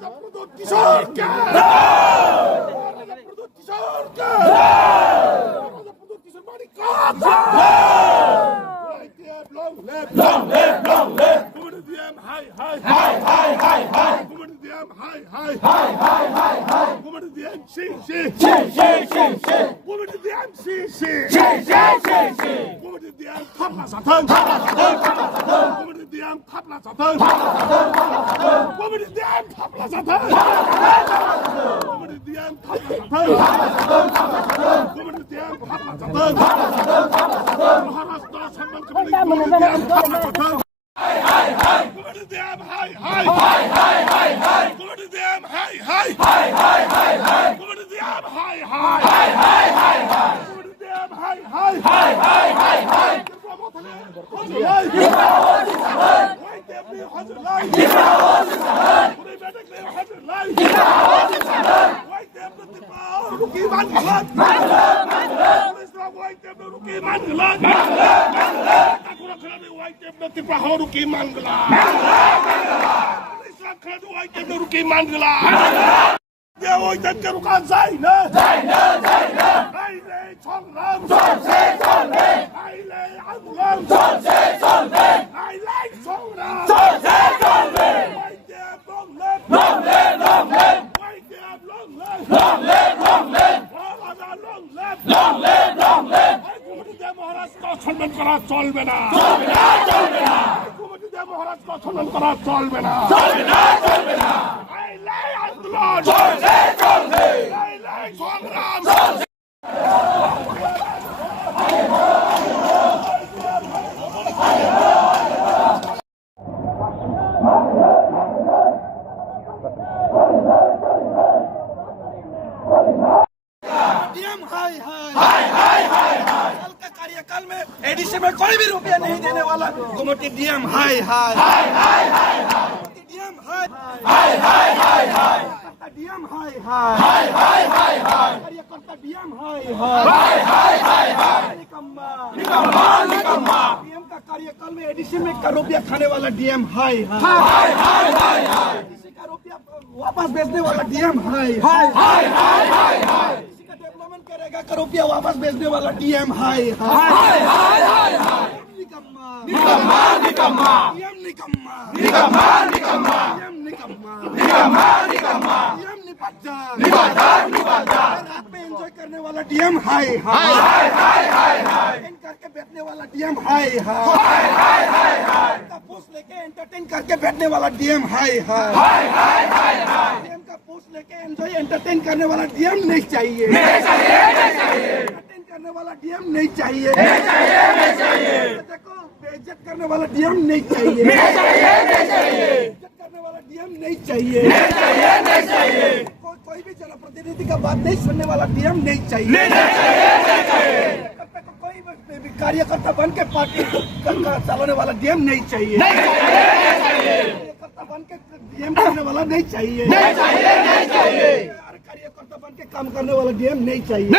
প্রদত্তি সরকার প্রদত্তি সরকার প্রদত্তি সরকারি কথা long live Community DM high Community DM high Community DM CC Community DM CC Community DM 탑라 사탕 Community DM 탑라 사탕 Community DM 탑라 사탕 Community DM 탑라 사탕 Community DM 탑라 사탕 Maharashtra सम्मान committee Community DM 탑라 사탕 Community DM high Community DM high Community DM high Community DM high Dewi dan kerukan Zainal Aile Chonglam Aile Anglam Aile Chonglam White Dev long live White Dev long live Farada long live Community Maharashtra সম্মান করা চলবে না Community Maharashtra সম্মান করা চলবে না আইলে আন্দোলন চলবে আইলে সংগ্রাম डीएम हाय कल का कार्यकाल में एडीसी में कोई भी रुपया नहीं देने वाला कमेटी डीएम हाय डीएम हाय डीएम हाय कार्यकर्ता डीएम हाय निकम्मा डीएम का कार्यकाल में एडीसी में का रुपया खाने वाला डीएम हाय एडीसी का रुपया वापस भेजने वाला डीएम हाय डेवलपमेंट करेगा का रुपया वापस भेजने वाला डीएम हाय निकम्मा डीएम निकम्मा डीएम निपटदार रात में एंजॉय करने वाला डीएम हाय करके बैठने वाला डीएम हाय का पोस्ट लेके एंटरटेन करके बैठने वाला डीएम हाय डीएम का पोस्ट लेके एंजॉय एंटरटेन करने वाला डीएम नहीं चाहिए एंटरटेन करने वाला डीएम नहीं चाहिए देखो बेइज्जत करने वाला डीएम नहीं चाहिए बेइज्जत करने वाला डीएम नहीं चाहिए कोई भी जनप्रतिनिधि का बात नहीं सुनने वाला डीएम नहीं चाहिए कोई भी कार्यकर्ता बन के पार्टी चलाने वाला डीएम नहीं चाहिए कार्यकर्ता बन के डीएम करने वाला नहीं चाहिए कार्यकर्ता बन के काम करने वाला डीएम नहीं चाहिए